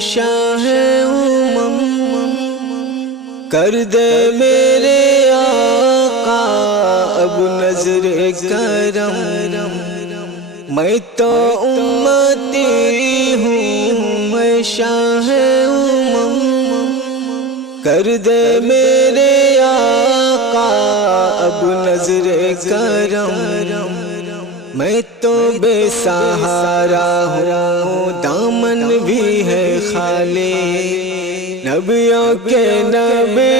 شاہ کر دے میرے آقا اب نظر کرم، میں تو امتی ہوں میں شاہ کر دے میرے آقا اب نظر کرم، میں تو بے سہارا ہوں دامن بھی ہے خالی، نبیوں کے نبی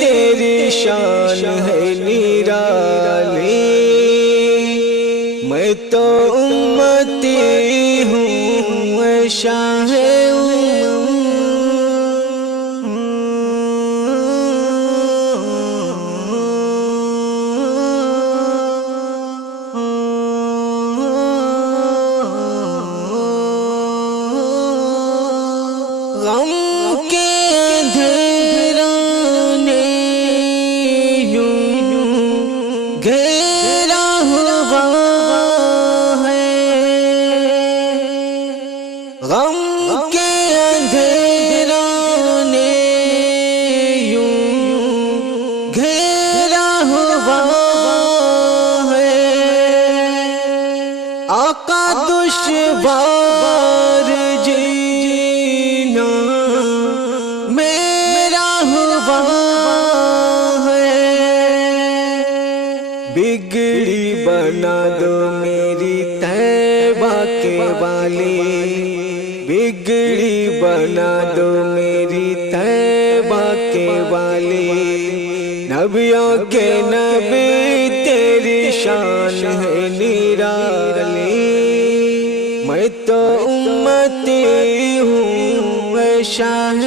تیری شان ہے نرالی، میں تو امتی ہوں اے شاہ غم کے اندھیرا نے یوں گھیرا ہوا ہے، غم کے اندھیرا نے یوں گھیرا ہوا ہے، آقا دشوار بگڑی بنا دو میری طیبہ کے والی، بگڑی بنا دو میری طیبہ کے والی، نبیوں کے نبی تیری شان ہے نرالی، میں تو امتی ہوں اے شاہ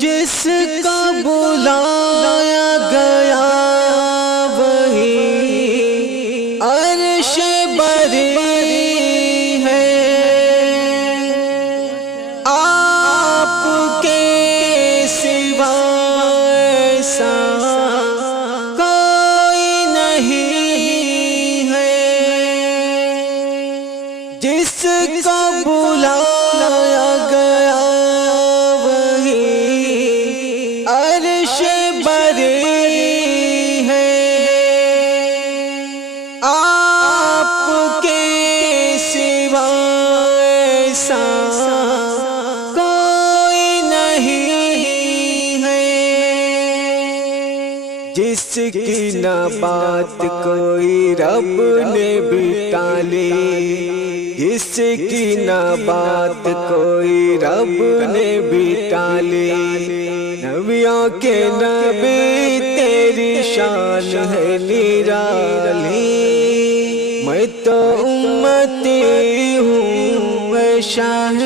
جس کا بلایا گیا وہی عرش بری ہے، آپ کے سوا ایسا کوئی نہیں ہے، جس کا بلایا گیا عرش بری ہے، آپ کے سوا ایسا کوئی نہیں ہے، جس کی نہ بات کوئی رب نے بھی ٹالی، جس کی نہ بات کوئی رب نے بھی ٹالی، نبیوں کے نبی تیری شان ہے نرالی، میں تو امتی ہوں اے شاہ